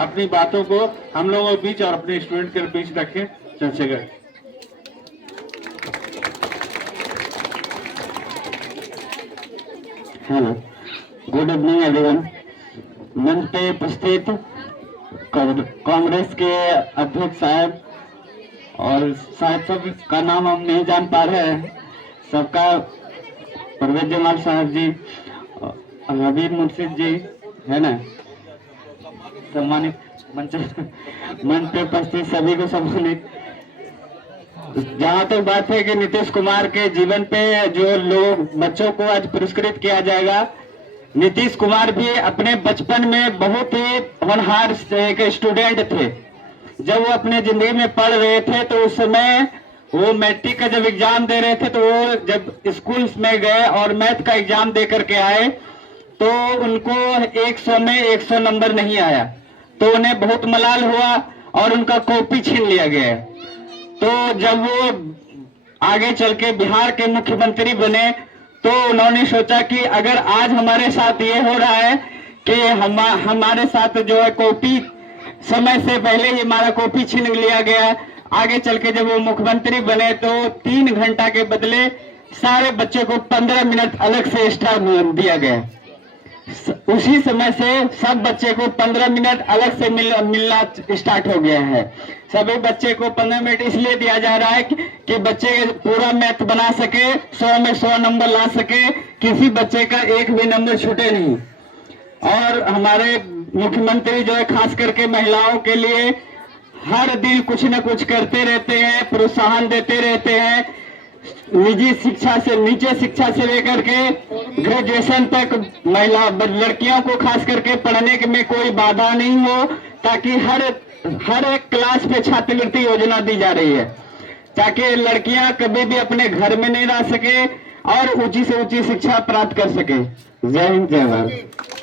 अपनी बातों को हम लोगों के बीच और अपने स्टूडेंट के बीच रखें चर्चा करें। Hello, good evening everyone. मंच पे उपस्थित कांग्रेस के अध्यक्ष साहब और शायद सब का नाम हम नहीं जान पा रहे हैं, सबका परवेज जमाल साहब जी, हबीब मुर्शिद जी है ना, सम्मानित मंच पे उपस्थित सभी को सम्मानित। जहाँ तक बात है कि नीतीश कुमार के जीवन पे जो लोग बच्चों को आज पुरस्कृत किया जाएगा, नीतीश कुमार भी अपने बचपन में बहुत ही होनहार एक स्टूडेंट थे। जब वो अपने जिंदगी में पढ़ रहे थे तो उस समय वो मैट्रिक का जब एग्जाम दे रहे थे तो वो जब स्कूल में गए और मैथ का एग्जाम दे करके आए तो उनको 100 में 100 नंबर नहीं आया, तो उन्हें बहुत मलाल हुआ और उनका कॉपी छीन लिया गया। तो जब वो आगे चल के बिहार के मुख्यमंत्री बने तो उन्होंने सोचा कि अगर आज हमारे साथ ये हो रहा है कि हमारे साथ जो है कॉपी समय से पहले ही हमारा कॉपी छीन लिया गया, आगे चल के जब वो मुख्यमंत्री बने तो 3 घंटा के बदले सारे बच्चे को 15 मिनट अलग से एक्स्ट्रा दिया गया। उसी समय से सब बच्चे को 15 मिनट अलग से मिलना स्टार्ट हो गया है। सभी बच्चे को 15 मिनट इसलिए दिया जा रहा है कि बच्चे पूरा मैथ बना सके, 100 में 100 नंबर ला सके, किसी बच्चे का एक भी नंबर छूटे नहीं। और हमारे मुख्यमंत्री जो है खास करके महिलाओं के लिए हर दिन कुछ न कुछ करते रहते हैं, प्रोत्साहन देते रहते हैं। निजी शिक्षा से नीचे शिक्षा से लेकर के ग्रेजुएशन तक महिला लड़कियों को खास करके पढ़ने में कोई बाधा नहीं हो, ताकि हर एक क्लास पे छात्रवृत्ति योजना दी जा रही है ताकि लड़कियां कभी भी अपने घर में नहीं रह सके और ऊंची से ऊंची शिक्षा प्राप्त कर सके। जय हिंद, जय भारत।